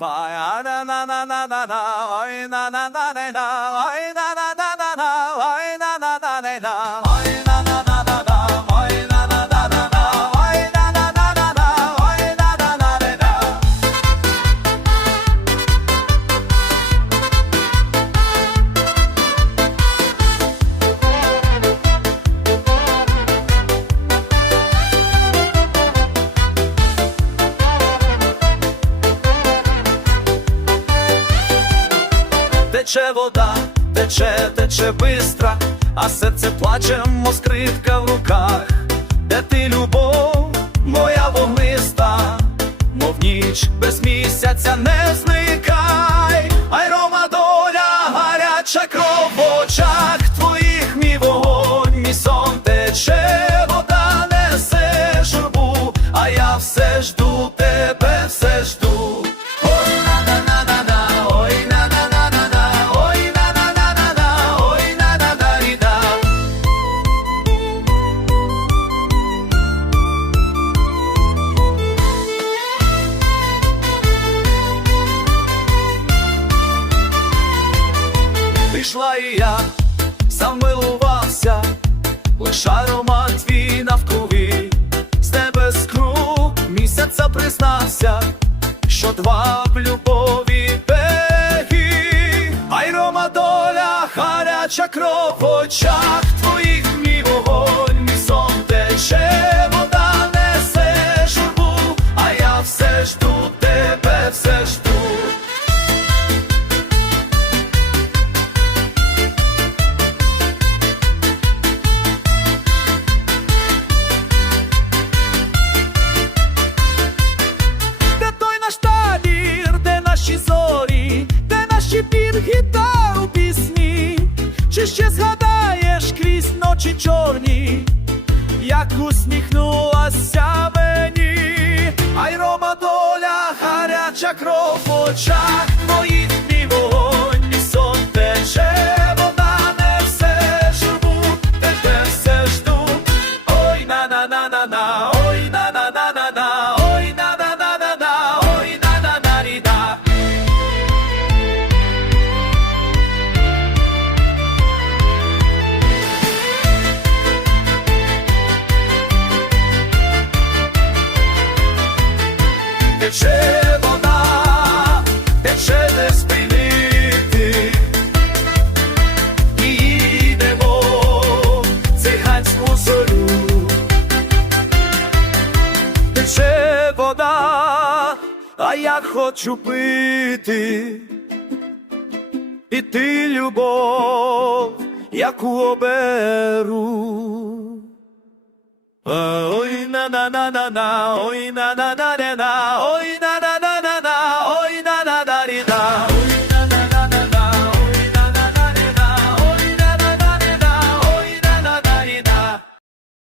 Fire na na na na na na, oi na na na na oi na na na na na, oi na na na na, Тече вода, тече, тече бистра, а серце плаче, мов скрипка в руках, де ти любов, моя вогниста, мов ніч без місяця не зникай, ай рома доля, гаряча кров в очах твоїх, мій вогонь, мій сон тече, вода несе журбу, а я все жду Прийшла і я, сам милувався, лиш аромат твій навкруги, з тебе круг місяця признався, що два в любові беги, ай рома доля, гаряча кров в очах ночі чорні, як усміхнулася мені, ай рома доля, гаряча кров в очах Тече вода, тече не спинити, і їдемо циганську зорю. Тече вода, а я хочу пити, і ти любов, яку оберу. Ой なななななおいなななれなおいななな